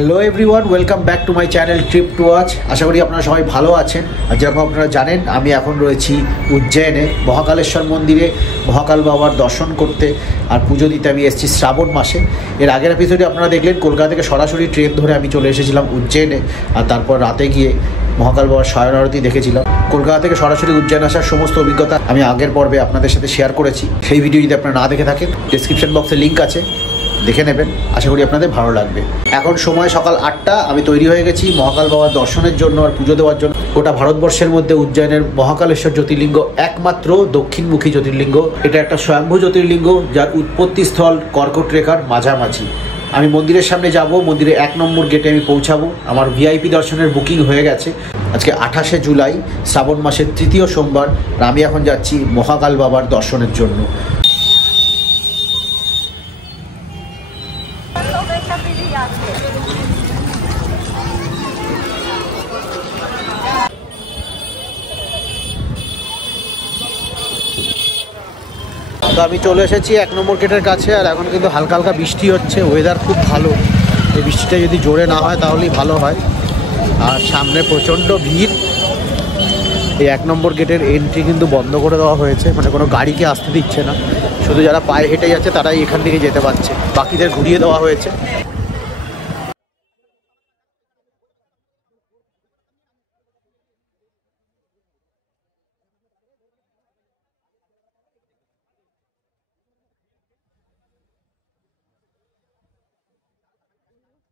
Hello everyone, welcome back to my channel trip to watch. আশা করি আপনারা সবাই ভালো আছেন। আর যেরকম আপনারা জানেন, আমি এখন রয়েছি উজ্জয়নে মহাকালেশ্বর মন্দিরে মহাকাল বাবার দর্শন করতে আর পুজো দিতে আমি এসেছি শ্রাবণ মাসে। এর আগের এপিসোডে আপনারা দেখলেন কলকাতা থেকে সরাসরি ট্রেন ধরে আমি চলে এসেছিলাম উজ্জয়নে, আর তারপর রাতে গিয়ে মহাকাল বাবার শয়ন আরতি দেখেছিলাম। কলকাতা থেকে সরাসরি উজ্জয়ন আসার সমস্ত অভিজ্ঞতা আমি আগের পর্বে আপনাদের সাথে শেয়ার করেছি। সেই ভিডিও যদি আপনারা না দেখে থাকেন, ডিসক্রিপশন বক্সে লিঙ্ক আছে, দেখে নেবেন। আশা করি আপনাদের ভালো লাগবে। এখন সময় সকাল 8টা। আমি তৈরি হয়ে গেছি মহাকাল বাবার দর্শনের জন্য আর পুজো দেওয়ার জন্য। গোটা ভারতবর্ষের মধ্যে উজ্জয়নের মহাকালেশ্বর জ্যোতির্লিঙ্গ একমাত্র দক্ষিণমুখী জ্যোতির্লিঙ্গ। এটা একটা স্বয়ম্ভু জ্যোতির্লিঙ্গ, যার উৎপত্তিস্থল কর্কট রেখার মাঝামাঝি। আমি মন্দিরের সামনে যাব, মন্দিরে 1 নম্বর গেটে আমি পৌঁছাবো। আমার ভিআইপি দর্শনের বুকিং হয়ে গেছে। আজকে 28শে জুলাই, শ্রাবণ মাসের 3য় সোমবার। আর আমি এখন যাচ্ছি মহাকাল বাবার দর্শনের জন্য। তো আমি চলে এসেছি 1 নম্বর গেটের কাছে। আর এখন কিন্তু হালকা হালকা বৃষ্টি হচ্ছে, ওয়েদার খুব ভালো। এই বৃষ্টিটা যদি জোরে না হয় তাহলেই ভালো হয়। আর সামনে প্রচণ্ড ভিড়। এই 1 নম্বর গেটের এন্ট্রি কিন্তু বন্ধ করে দেওয়া হয়েছে, মানে কোনো গাড়িকে আসতে দিচ্ছে না। শুধু যারা পায়ে হেঁটে যাচ্ছে তারাই এখান থেকে যেতে পারছে, বাকিদের ঘুরিয়ে দেওয়া হয়েছে।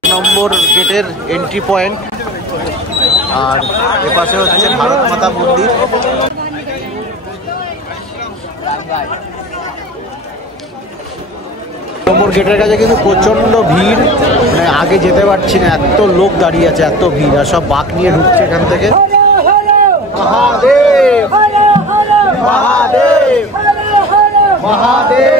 নম্বর গেটের এন্ট্রি পয়েন্ট। আর এপাশে হচ্ছে ভারত মাতা মন্দির। নম্বর গেটের কাছে কিন্তু প্রচণ্ড ভিড়, মানে আগে যেতে পারছি না, এত লোক দাঁড়িয়ে আছে, এত ভিড়। আর সব বাঁক নিয়ে ঢুকছে এখান থেকে। মহাদেব মহাদেব মহাদেব।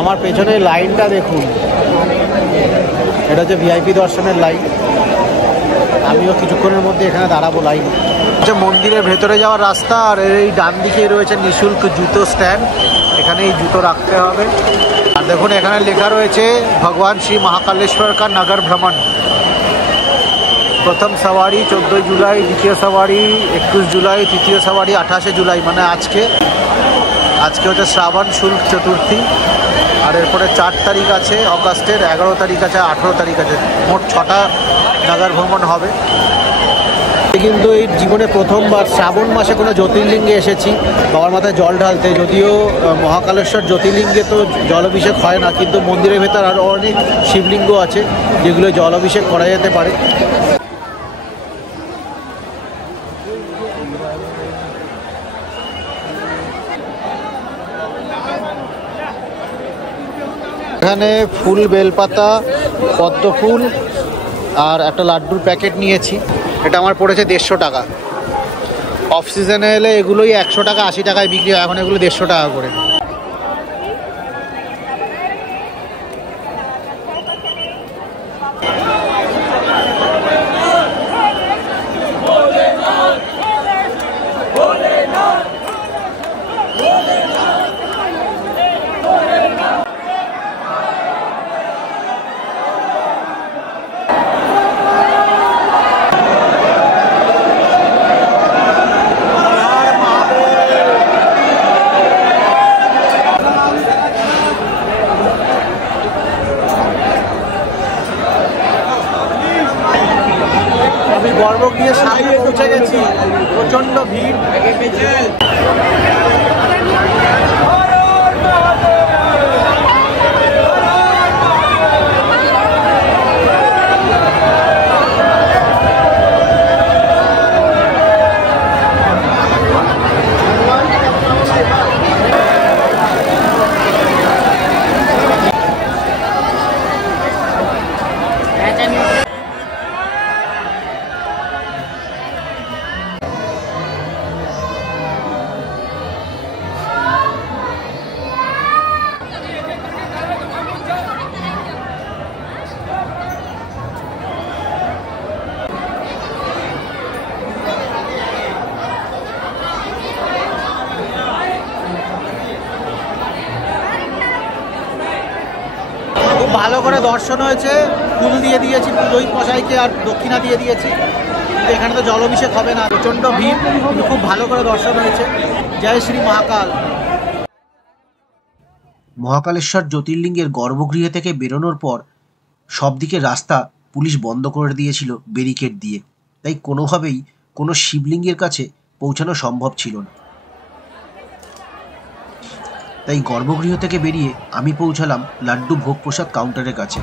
আমার পেছনে লাইনটা দেখুন, এটা হচ্ছে ভিআইপি দর্শনের লাইন। আমিও কিছুক্ষণের মধ্যে এখানে দাঁড়াবো লাইন। আচ্ছা, মন্দিরের ভেতরে যাওয়ার রাস্তা। আর এই ডান দিকে রয়েছে নিঃশুল্ক জুতো স্ট্যান্ড, এখানে এই জুতো রাখতে হবে। আর দেখুন এখানে লেখা রয়েছে ভগবান শ্রী মহাকালেশ্বর কা নগর ভ্রমণ। প্রথম সওয়ারি 14 জুলাই, দ্বিতীয় সওয়ারি 21 জুলাই, তৃতীয় সওয়ারি 28শে জুলাই। মানে আজকে হচ্ছে শ্রাবণ শুল্ক চতুর্থী। আর এরপরে 4 তারিখ আছে অগাস্টের, 11 তারিখ আছে, 18 তারিখ আছে। মোট 6টা নগর ভ্রমণ হবে। কিন্তু এই জীবনে প্রথমবার শ্রাবণ মাসে কোনো জ্যোতির্লিঙ্গে এসেছি বাবার মাথায় জল ঢালতে। যদিও মহাকালেশ্বর জ্যোতির্লিঙ্গে তো জলাভিষেক হয় না, কিন্তু মন্দিরের ভেতর আরও অনেক শিবলিঙ্গ আছে যেগুলো জলাভিষেক করা যেতে পারে। এখানে ফুল, বেলপাতা, পদ্ম ফুল আর একটা লাড্ডুর প্যাকেট নিয়েছি। এটা আমার পড়েছে 150 টাকা। অফ সিজনে এলে এগুলোই 100 টাকা 80 টাকায় বিক্রি হয়, এখন এগুলো 150 টাকা করে। গর্ব গিয়ে সামনে পৌঁছে গেছি। প্রচন্ড ভিড়। ভালো করে দর্শন হয়েছে, ফুল দিয়ে দিয়েছি পুরোহিত মশাইকে আর দক্ষিণা দিয়ে দিয়েছি। এখানে তো জলাভিষেক হবে না, প্রচণ্ড ভিড়, কিন্তু খুব ভালো করে দর্শন হয়েছে। জয় শ্রী মহাকাল। মহাকালেশ্বর জ্যোতির্লিঙ্গের গর্ভগৃহ থেকে বেরোনোর পর সব দিকের রাস্তা পুলিশ বন্ধ করে দিয়েছিল ব্যারিকেড দিয়ে, তাই কোনোভাবেই কোনো শিবলিঙ্গের কাছে পৌঁছানো সম্ভব ছিল না। তাই গর্ভগৃহ থেকে বেরিয়ে আমি পৌঁছালাম লাড্ডু ভোগ প্রসাদ কাউন্টারের কাছে।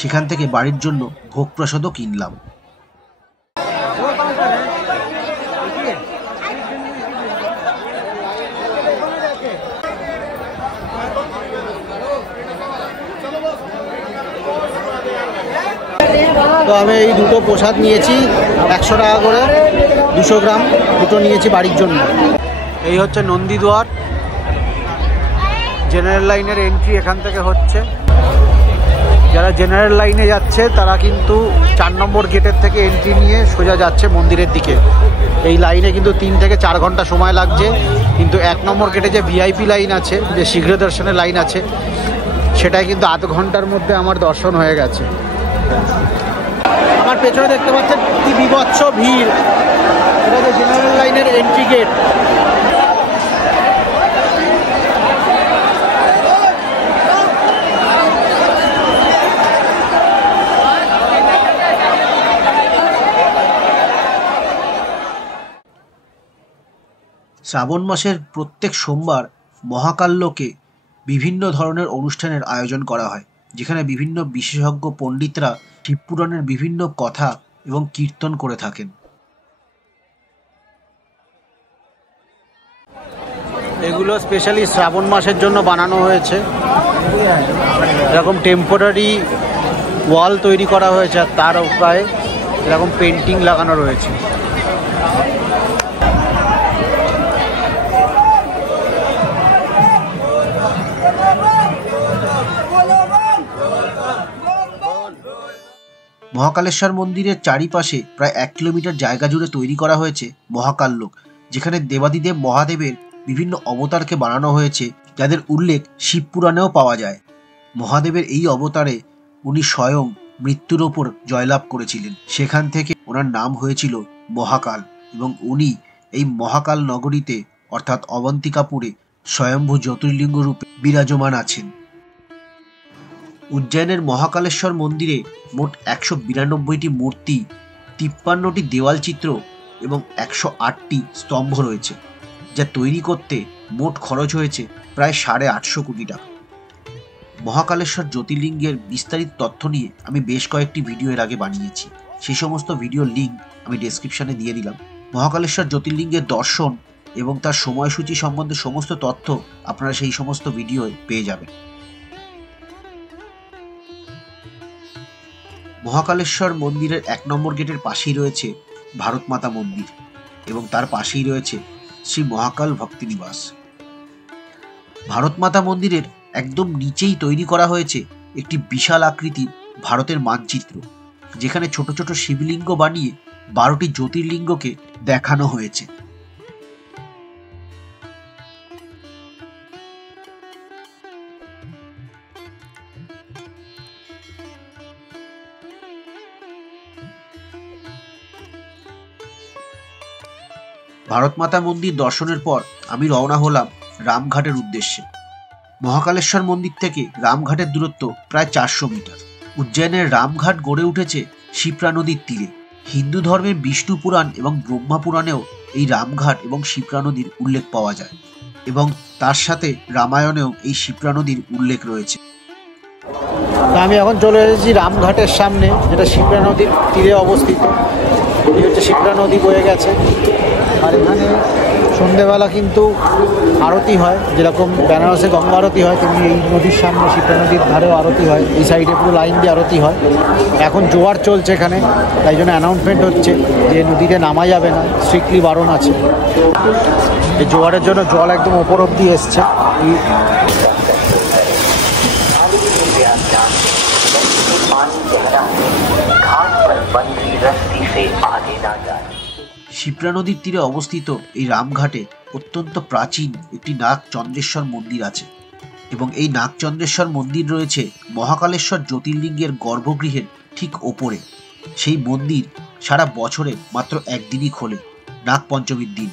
সেখান থেকে বাড়ির জন্য ভোগ প্রসাদও কিনলাম। তো আমি এই দুটো প্রসাদ নিয়েছি 100 টাকা করে, 200 গ্রাম দুটো নিয়েছি বাড়ির জন্য। এই হচ্ছে নন্দীদুয়ার, জেনারেল লাইনের এন্ট্রি এখান থেকে হচ্ছে। যারা জেনারেল লাইনে যাচ্ছে তারা কিন্তু 4 নম্বর গেটের থেকে এন্ট্রি নিয়ে সোজা যাচ্ছে মন্দিরের দিকে। এই লাইনে কিন্তু 3 থেকে 4 ঘন্টা সময় লাগছে, কিন্তু 1 নম্বর গেটে যে ভিআইপি লাইন আছে, যে শীঘ্র দর্শনের লাইন আছে, সেটাই কিন্তু আধ ঘন্টার মধ্যে আমার দর্শন হয়ে গেছে। আমার পেছনে দেখতে পাচ্ছেন কি বিভৎস ভিড়, এটা যে জেনারেল লাইনের এন্ট্রি গেট। শ্রাবণ মাসের প্রত্যেক সোমবার মহাকাল্যকে বিভিন্ন ধরনের অনুষ্ঠানের আয়োজন করা হয়, যেখানে বিভিন্ন বিশেষজ্ঞ পণ্ডিতরা শিবপুরাণের বিভিন্ন কথা এবং কীর্তন করে থাকেন। এগুলো স্পেশালি শ্রাবণ মাসের জন্য বানানো হয়েছে। এরকম টেম্পোরারি ওয়াল তৈরি করা হয়েছে, আর তার উপরে এরকম পেন্টিং লাগানো রয়েছে। মহাকালেশ্বর মন্দিরের চারিপাশে প্রায় 1 কিলোমিটার জায়গা জুড়ে তৈরি করা হয়েছে মহাকাললোক, যেখানে দেবাদিদেব মহাদেবের বিভিন্ন অবতারকে বানানো হয়েছে, যাদের উল্লেখ শিবপুরাণেও পাওয়া যায়। মহাদেবের এই অবতারে উনি স্বয়ং মৃত্যুর ওপর জয়লাভ করেছিলেন, সেখান থেকে ওনার নাম হয়েছিল মহাকাল, এবং উনি এই মহাকাল নগরীতে অর্থাৎ অবন্তিকাপুরে স্বয়ম্ভু জ্যোতির্লিঙ্গ রূপে বিরাজমান আছেন। উজ্জয়নের মহাকালেশ্বর মন্দিরে মোট 192টি মূর্তি, 53টি দেওয়াল চিত্র এবং 108টি স্তম্ভ রয়েছে, যা তৈরি করতে মোট খরচ হয়েছে প্রায় 850 কোটি টাকা। মহাকালেশ্বর জ্যোতির্লিঙ্গের বিস্তারিত তথ্য নিয়ে আমি বেশ কয়েকটি ভিডিও এর আগে বানিয়েছি, সেই সমস্ত ভিডিওর লিঙ্ক আমি ডেসক্রিপশনে দিয়ে দিলাম। মহাকালেশ্বর জ্যোতির্লিঙ্গের দর্শন এবং তার সময়সূচি সম্বন্ধে সমস্ত তথ্য আপনারা সেই সমস্ত ভিডিওয় পেয়ে যাবেন। মহাকালেশ্বর মন্দিরের 1 নম্বর গেটের পাশেই রয়েছে ভারত মাতা মন্দির, এবং তার পাশেই রয়েছে শ্রী মহাকাল ভক্তি নিবাস। ভারত মাতা মন্দিরের একদম নিচেই তৈরি করা হয়েছে একটি বিশাল আকৃতির ভারতের মানচিত্র, যেখানে ছোট ছোট শিবলিঙ্গ বানিয়ে 12টি জ্যোতির্লিঙ্গকে দেখানো হয়েছে। ভারত মাতা মন্দির দর্শনের পর আমি রওনা হলাম রামঘাটের উদ্দেশ্যে। মহাকালেশ্বর মন্দির থেকে রামঘাটের দূরত্ব প্রায় 400 মিটার। উজ্জয়নের রামঘাট গড়ে উঠেছে শিপ্রা নদীর তীরে। হিন্দু ধর্মের বিষ্ণু পুরাণ এবং ব্রহ্মা পুরাণেও এই রামঘাট এবং শিপ্রা নদীর উল্লেখ পাওয়া যায় এবং তার সাথে রামায়ণেও এই শিপ্রা নদীর উল্লেখ রয়েছে। আমি এখন চলে এসেছি রামঘাটের সামনে, যেটা শিপ্রা নদীর তীরে অবস্থিত। এই হচ্ছে শিপ্রা নদী বয়ে গেছে, আর এখানে সন্ধেবেলা কিন্তু আরতি হয়, যেরকম বেনারসে গঙ্গা আরতি হয় তেমনি এই নদীর সামনে শিপ্রা নদীর ধারেও আরতি হয়। এই সাইডে পুরো লাইন দিয়ে আরতি হয়। এখন জোয়ার চলছে এখানে, তাই জন্য অ্যানাউন্সমেন্ট হচ্ছে যে নদীতে নামা যাবে না, স্ট্রিক্টলি বারণ আছে। এই জোয়ারের জন্য জল একদম ওপর অব্দি এসছে। শিপ্রা নদীর তীরে অবস্থিত এই রামঘাটে অত্যন্ত প্রাচীন একটি নাগ চন্দ্রেশ্বর মন্দির আছে এবং এই নাগ চন্দ্রেশ্বর মন্দির রয়েছে মহাকালেশ্বর জ্যোতির্লিঙ্গের গর্ভগৃহের ঠিক ওপরে। সেই মন্দির সারা বছরে মাত্র একদিনই খোলে, নাগ পঞ্চমীর দিন।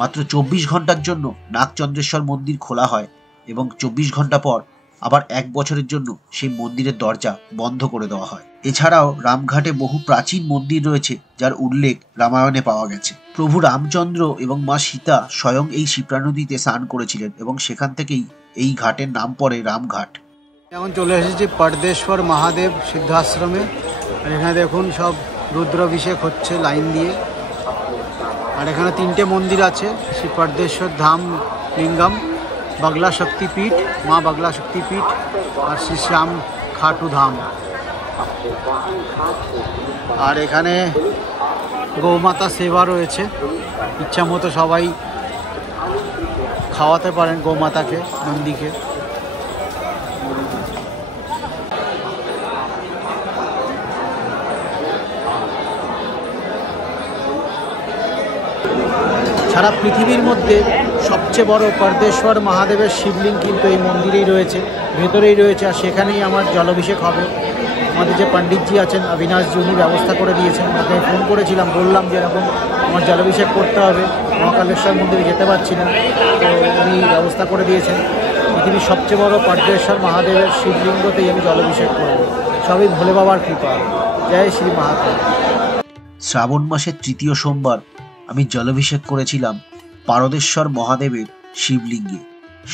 মাত্র 24 ঘন্টার জন্য নাগ চন্দ্রেশ্বর মন্দির খোলা হয় এবং 24 ঘন্টা পর আবার 1 বছরের জন্য সেই মন্দিরের দরজা বন্ধ করে দেওয়া হয়। এছাড়াও রামঘাটে বহু প্রাচীন মন্দির রয়েছে যার উল্লেখ রামায়ণে পাওয়া গেছে। প্রভু রামচন্দ্র এবং মা সীতা স্বয়ং এই শিপ্রা নদীতে স্নান করেছিলেন এবং সেখান থেকেই এই ঘাটের নাম পড়ে রামঘাট। এখন চলে এসেছি পরদেশ্বর মহাদেব সিদ্ধাশ্রমে। আর এখানে দেখুন সব রুদ্রাভিষেক হচ্ছে লাইন দিয়ে। আর এখানে 3টে মন্দির আছে, শ্রী পরদেশ্বর ধাম লিঙ্গম, বাগলা শক্তিপীঠ, মা বাগলা শক্তিপীঠ, আর শ্রী শ্যাম খাটু ধাম। আর এখানে গৌমাতা সেবা রয়েছে, ইচ্ছা মতো সবাই খাওয়াতে পারেন গৌমাতাকে, নন্দীকে। সারা পৃথিবীর মধ্যে সবচেয়ে বড় পরদেশ্বর মহাদেবের শিবলিঙ্গ কিন্তু এই মন্দিরেই রয়েছে, ভেতরেই রয়েছে। আর সেখানেই আমার জলাভিষেক হবে। আমাদের যে পণ্ডিতজি আছেন অবিনাশজি, উনি ব্যবস্থা করে দিয়েছেন। ওনাকে ফোন করেছিলাম, বললাম যে এরকম আমার জলাভিষেক করতে হবে, মহাকালেশ্বর মন্দিরে যেতে পারছি না, তো উনি ব্যবস্থা করে দিয়েছেন। পৃথিবীর সবচেয়ে বড় পরদেশ্বর মহাদেবের শিবলিঙ্গতেই আমি জলাভিষেক করব। সবই ভোলে বাবার কৃপা। জয় শ্রী মহাকাল। শ্রাবণ মাসের 3য় সোমবার আমি জলাভিষেক করেছিলাম পারদেশ্বর মহাদেবের শিবলিঙ্গে।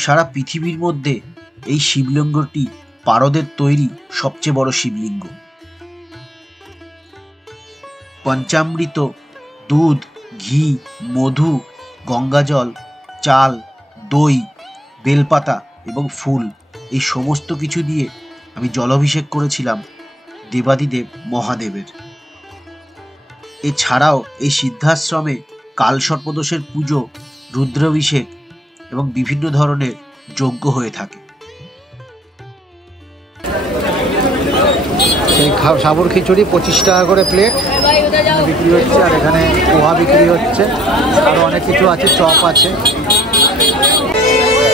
সারা পৃথিবীর মধ্যে এই শিবলিঙ্গটি পারদের তৈরি সবচেয়ে বড় শিবলিঙ্গ। পঞ্চামৃত, দুধ, ঘি, মধু, গঙ্গাজল, চাল, দই, বেলপাতা এবং ফুল, এই সমস্ত কিছু দিয়ে আমি জলাভিষেক করেছিলাম দেবাদিদেব মহাদেবের। এছাড়াও এই সিদ্ধাশ্রমে কালসর্পদোষের পুজো, রুদ্রাভিষেক এবং বিভিন্ন ধরনের যজ্ঞ হয়ে থাকে। এই সাবুর খিচুড়ি 25 টাকা করে প্লেট বিক্রি হচ্ছে। আর এখানে পোহা বিক্রি হচ্ছে, আরও অনেক কিছু আছে, চপ আছে।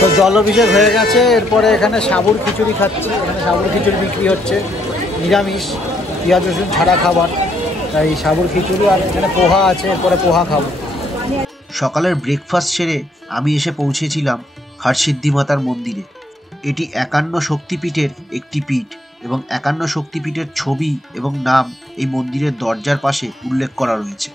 তো জলাভিষেক হয়ে গেছে, এরপরে এখানে সাবুর খিচুড়ি খাচ্ছি। এখানে সাবুর খিচুড়ি বিক্রি হচ্ছে, নিরামিষ, পেঁয়াজ রসুন ছাড়া খাবার। তাই সাবুর খিচুড়ি, আর এখানে পোহা আছে, এরপরে পোহা খাবো। সকালের ব্রেকফাস্ট সেরে আমি এসে পৌঁছেছিলাম হরসিদ্ধি মাতার মন্দিরে। এটি 51 শক্তিপীঠের একটি পীঠ এবং 51 শক্তিপীঠের ছবি এবং নাম এই মন্দিরের দরজার পাশে উল্লেখ করা রয়েছে।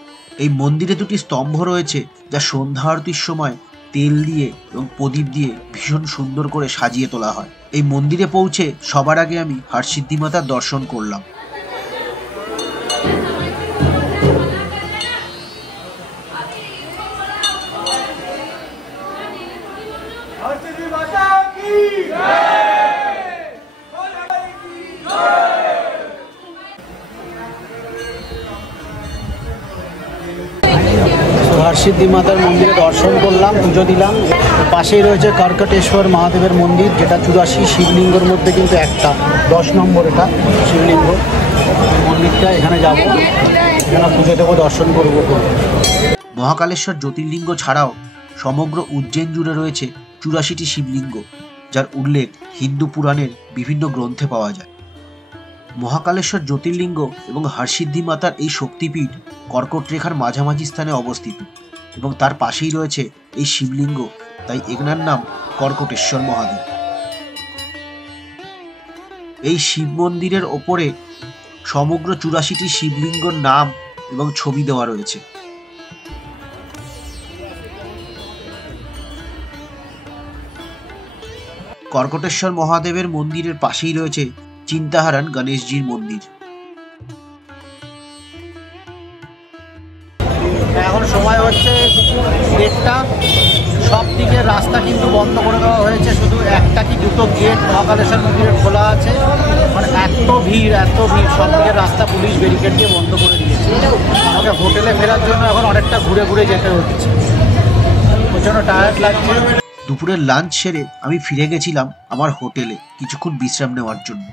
এই মন্দিরে 2টি স্তম্ভ রয়েছে যা সন্ধ্যা আরতির সময় তেল দিয়ে এবং প্রদীপ দিয়ে ভীষণ সুন্দর করে সাজিয়ে তোলা হয়। এই মন্দিরে পৌঁছে সবার আগে আমি হরসিদ্ধি মাতার দর্শন করলাম। হরসিদ্ধি মাতার মন্দিরে দর্শন করলাম, পুজো দিলাম। পাশেই রয়েছে কর্কটেশ্বর মহাদেবের মন্দির, যেটা 84 শিবলিঙ্গের মধ্যে কিন্তু একটা, 10 নম্বর এটা শিবলিঙ্গ মন্দিরটা। এখানে যাব, এখানে পুজো দেবো, দর্শন করবো। মহাকালেশ্বর জ্যোতির্লিঙ্গ ছাড়াও সমগ্র উজ্জৈন জুড়ে রয়েছে 84টি শিবলিঙ্গ, যার উল্লেখ হিন্দু পুরাণের বিভিন্ন গ্রন্থে পাওয়া যায়। মহাকালেশ্বর জ্যোতির্লিঙ্গ এবং হরসিদ্ধি মাতার এই শক্তিপীঠ কর্কট রেখার মাঝামাঝি স্থানে অবস্থিত এবং তার পাশেই রয়েছে এই শিবলিঙ্গ, তাই এনার নাম কর্কটেশ্বর মহাদেব। এই শিব মন্দিরের ওপরে সমগ্র 84টি শিবলিঙ্গর নাম এবং ছবি দেওয়া রয়েছে। কর্কটেশ্বর মহাদেবের মন্দিরের পাশেই রয়েছে চিন্তাহারান গণেশজির মন্দির। এখন সময় হচ্ছে দুপুর 1:30। সব দিকের রাস্তা কিন্তু বন্ধ করে দেওয়া হয়েছে, শুধু একটা কি দুটো গেট মহাকালেশ্বর মন্দিরের খোলা আছে। মানে এত ভিড় সব দিকের রাস্তা পুলিশ ব্যারিকেড দিয়ে বন্ধ করে দিয়েছে। আমাকে হোটেলে ফেরার জন্য এখন অনেকটা ঘুরে ঘুরে যেতে হচ্ছে, প্রচণ্ড টায়ার্ড লাগছে। দুপুরের লাঞ্চ সেরে আমি ফিরে গেছিলাম আমার হোটেলে কিছুক্ষণ বিশ্রাম নেওয়ার জন্য।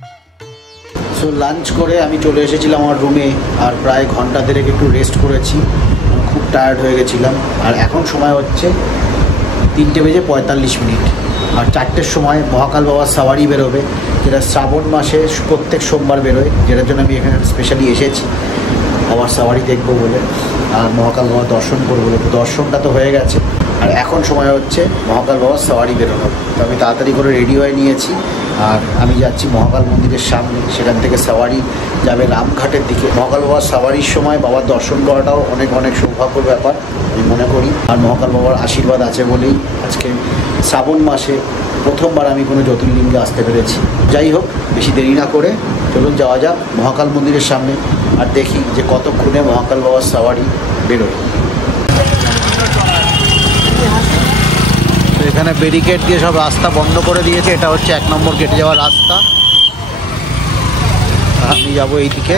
সো লাঞ্চ করে আমি চলে এসেছিলাম আমার রুমে, আর প্রায় ঘন্টা দেড়েক একটু রেস্ট করেছি, খুব টায়ার্ড হয়ে গেছিলাম। আর এখন সময় হচ্ছে 3:45। আর 4টের সময় মহাকাল বাবার সাওয়ারি বেরোবে, যেটা শ্রাবণ মাসে প্রত্যেক সোমবার বেরোয়, যেটার জন্য আমি এখানে স্পেশালি এসেছি বাবার সাওয়ারি দেখবো বলে আর মহাকাল বাবার দর্শন করবো বলে। তো দর্শনটা তো হয়ে গেছে, আর এখন সময় হচ্ছে মহাকাল বাবার সাওয়ারি বেরোনো। তো আমি তাড়াতাড়ি করে রেডি হয়ে নিয়েছি, আর আমি যাচ্ছি মহাকাল মন্দিরের সামনে। সেখান থেকে সাওয়ারি যাবে রামঘাটের দিকে। মহাকাল বাবার সাওয়ারির সময় বাবার দর্শন করাটাও অনেক সৌভাগ্যের ব্যাপার আমি মনে করি। আর মহাকাল বাবার আশীর্বাদ আছে বলেই আজকে শ্রাবণ মাসে প্রথমবার আমি কোনো জ্যোতির্লিঙ্গে আসতে পেরেছি। যাই হোক, বেশি দেরি না করে চলুন যাওয়া যাক মহাকাল মন্দিরের সামনে, আর দেখি যে কতক্ষণে মহাকাল বাবার সাওয়ারি বেরোয়। এখানে ব্যারিকেড দিয়ে সব রাস্তা বন্ধ করে দিয়েছে। এটা হচ্ছে 1 নম্বর গেটে যাওয়ার রাস্তা। আমি যাবো এইদিকে।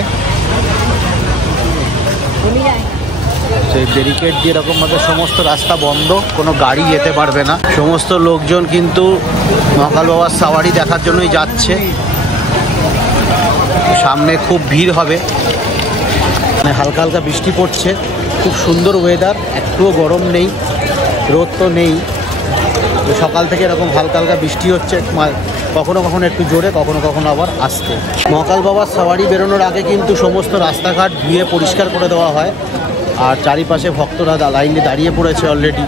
সেই ব্যারিকেড দিয়ে এরকমভাবে সমস্ত রাস্তা বন্ধ, কোনো গাড়ি যেতে পারবে না। সমস্ত লোকজন কিন্তু মহাকাল বাবার সাওয়ারি দেখার জন্যই যাচ্ছে। সামনে খুব ভিড় হবে। মানে হালকা হালকা বৃষ্টি পড়ছে, খুব সুন্দর ওয়েদার, একটুও গরম নেই, রোদ তো নেই। সকাল থেকে এরকম হালকা হালকা বৃষ্টি হচ্ছে, কখনো কখনো একটু জোরে, কখনো কখনো আবার আস্তে। মহাকাল বাবার সাওয়ারি বেরোনোর আগে কিন্তু সমস্ত রাস্তাঘাট ধুয়ে পরিষ্কার করে দেওয়া হয়, আর চারিপাশে ভক্তরা লাইনে দাঁড়িয়ে পড়েছে অলরেডি।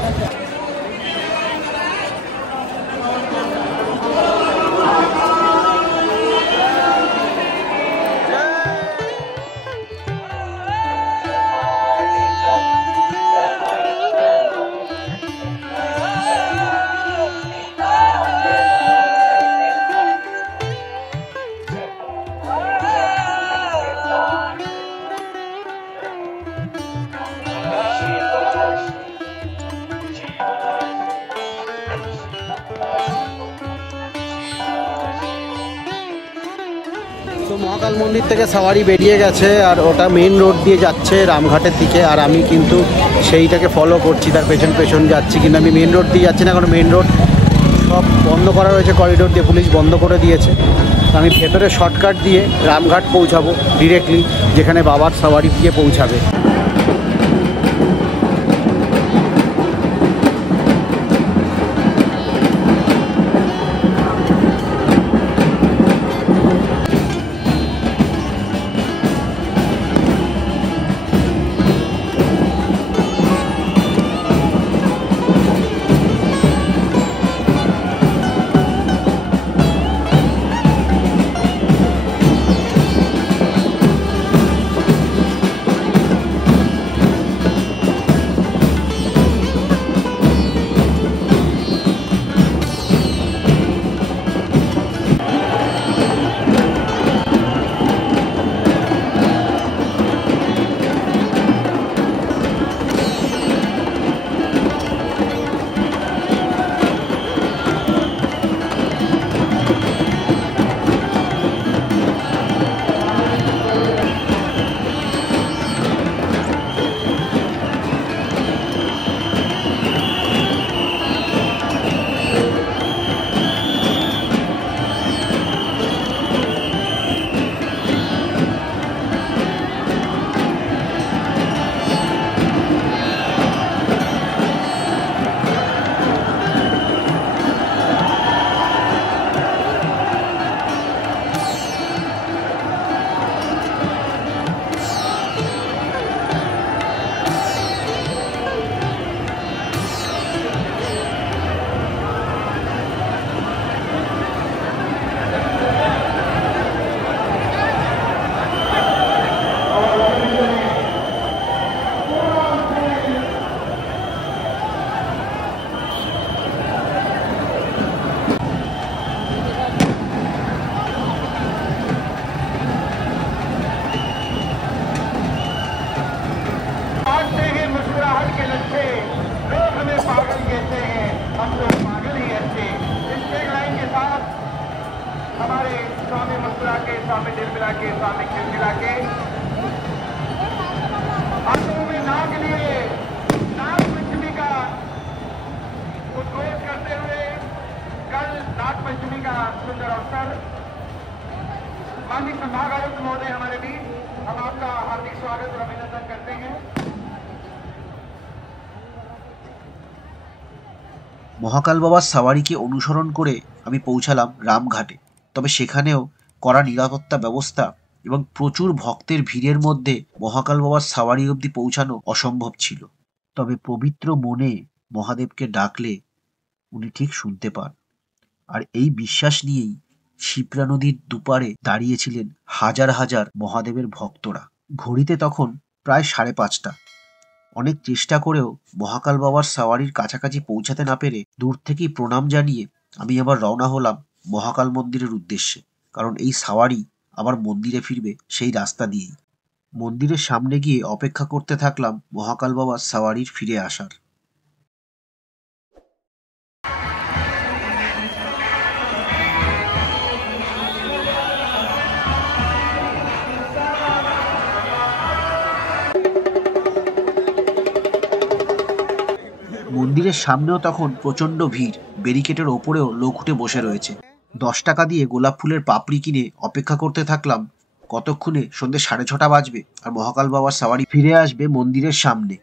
তো মহাকাল মন্দির থেকে সাওয়ারি বেরিয়ে গেছে, আর ওটা মেন রোড দিয়ে যাচ্ছে রামঘাটের দিকে, আর আমি কিন্তু সেইটাকে ফলো করছি, তার পেছন পেছন যাচ্ছি। কিন্তু আমি মেন রোড দিয়ে যাচ্ছি না, কারণ মেন রোড সব বন্ধ করা রয়েছে, করিডোর দিয়ে পুলিশ বন্ধ করে দিয়েছে। আমি ভেতরে শর্টকাট দিয়ে রামঘাট পৌঁছাবো ডিরেক্টলি, যেখানে বাবার সাওয়ারি গিয়ে পৌঁছাবে। पागल कहते हैं, हम लोग पागल ही ऐसे। इस टैगलाइन के साथ हमारे स्वामी मुस्कुरा के, स्वामी दिल मिला के, स्वामी खिलखिला के हाथों में नाग लिए नाग पंचमी का उद्घोष करते हुए कल नाग पंचमी का सुंदर अवसर। माननीय संभागायुक्त महोदय हमारे बीच, हम आपका हार्दिक स्वागत और अभिनंदन करते हैं। মহাকাল বাবার সাওয়ারিকে অনুসরণ করে আমি পৌঁছালাম রামঘাটে। তবে সেখানেও কড়া নিরাপত্তা ব্যবস্থা এবং প্রচুর ভক্তের ভিড়ের মধ্যে মহাকাল বাবার সাওয়ারি অবধি পৌঁছানো অসম্ভব ছিল। তবে পবিত্র মনে মহাদেবকে ডাকলে উনি ঠিক শুনতে পান। আর এই বিশ্বাস নিয়েই শিপ্রা নদীর দুপারে দাঁড়িয়েছিলেন হাজার হাজার মহাদেবের ভক্তরা। ঘড়িতে তখন প্রায় 5:30। অনেক চেষ্টা করেও মহাকাল বাবার সাওয়ারির কাছাকাছি পৌঁছাতে না পেরে দূর থেকেই প্রণাম জানিয়ে আমি আবার রওনা হলাম মহাকাল মন্দিরের উদ্দেশ্যে। কারণ এই সাওয়ারি আবার মন্দিরে ফিরবে সেই রাস্তা দিয়েই। মন্দিরের সামনে গিয়ে অপেক্ষা করতে থাকলাম মহাকাল বাবার সাওয়ারির ফিরে আসার। মন্দিরের সামনেও তখন প্রচন্ড ভিড়, ব্যারিকেডের ওপরেও লোক উঠে বসে রয়েছে। 10 টাকা দিয়ে গোলাপ ফুলের পাপড়ি কিনে অপেক্ষা করতে থাকলাম কতক্ষণে সন্ধ্যে 6:30 বাজবে আর মহাকাল বাবার সাওয়ারি ফিরে আসবে মন্দিরের সামনে।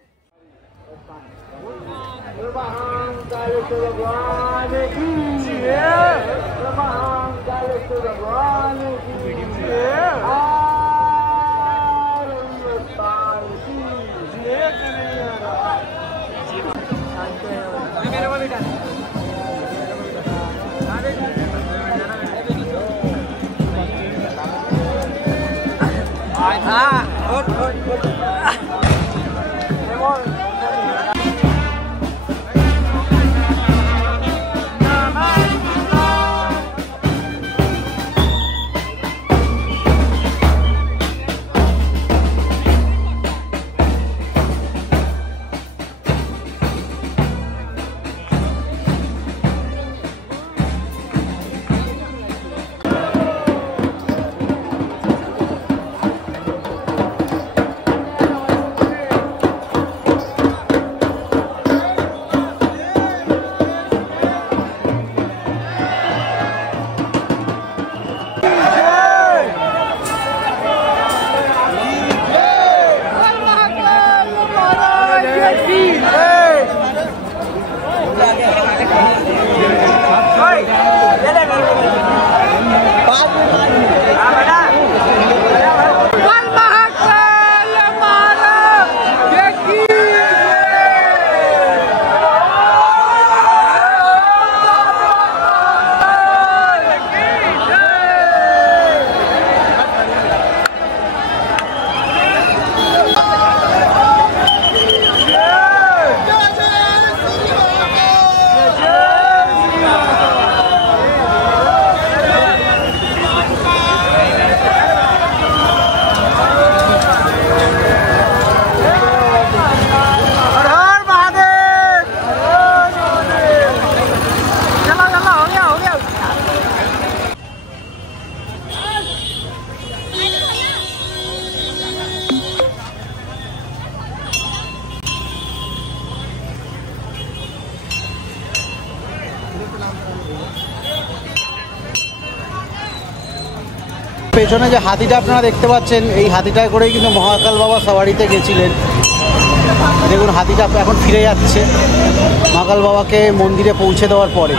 পেছনে যে হাতিটা আপনারা দেখতে পাচ্ছেন, এই হাতিটায় করেই কিন্তু মহাকাল বাবা সাওয়ারিতে গেছিলেন। দেখুন হাতিটা এখন ফিরে যাচ্ছে মহাকাল বাবাকে মন্দিরে পৌঁছে দেওয়ার পরে।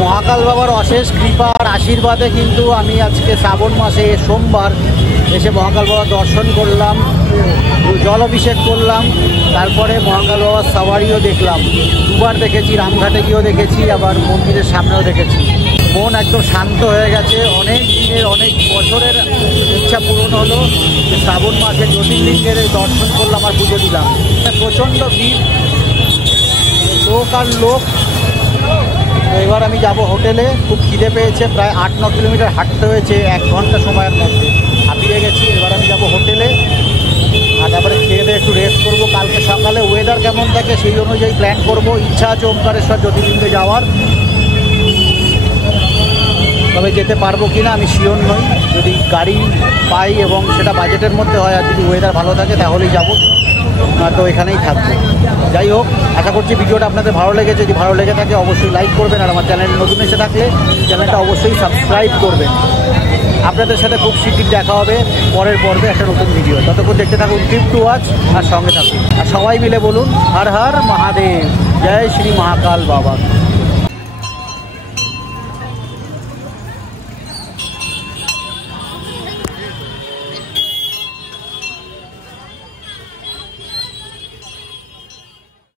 মহাকাল বাবার অশেষ কৃপা আর আশীর্বাদে কিন্তু আমি আজকে শ্রাবণ মাসে সোমবার এসে মহাকাল বাবার দর্শন করলাম, জল অভিষেক করলাম, তারপরে মহাকাল বাবার সাওয়ারিও দেখলাম। দুবার দেখেছি, রামঘাটে গিয়েও দেখেছি, আবার মন্দিরের সামনেও দেখেছি। মন একদম শান্ত হয়ে গেছে। অনেক দিনের, অনেক বছরের ইচ্ছা পূরণ হলো। শ্রাবণ মাসে জ্যোতির্লিঙ্গের দর্শন করলাম আর পুজো দিলাম। প্রচণ্ড ভিড়, লোক আর লোক। তো এবার আমি যাব হোটেলে। খুব খিদে পেয়েছে, প্রায় 8-9 কিলোমিটার হাঁটতে হয়েছে 1 ঘন্টা সময়ের মধ্যে। হাঁপিয়ে গেছি। এবার আমি যাব হোটেলে, আর তারপরে খেয়ে দিয়ে একটু রেস্ট করবো। কালকে সকালে ওয়েদার কেমন থাকে সেই অনুযায়ী প্ল্যান করব। ইচ্ছা আছে ওমকারেশ্বর জ্যোতির্লিঙ্গে যাওয়ার, তবে যেতে পারবো কি না আমি শিওর নই। যদি গাড়ি পাই এবং সেটা বাজেটের মধ্যে হয়, আর যদি ওয়েদার ভালো থাকে তাহলেই যাব, তো এখানেই থাকবো। যাই হোক, আশা করছি ভিডিওটা আপনাদের ভালো লেগেছে। যদি ভালো লেগে থাকে অবশ্যই লাইক করবেন, আর আমার চ্যানেলে নতুন এসে থাকলে চ্যানেলটা অবশ্যই সাবস্ক্রাইব করবেন। আপনাদের সাথে খুব শীঘ্রই দেখা হবে পরের পর্বে একটা নতুন ভিডিও। ততক্ষণ দেখতে থাকুন ট্রিপ টু ওয়াচ, আর সঙ্গে থাকুন। আর সবাই মিলে বলুন হর হর মহাদেব, জয় শ্রী মহাকাল বাবা।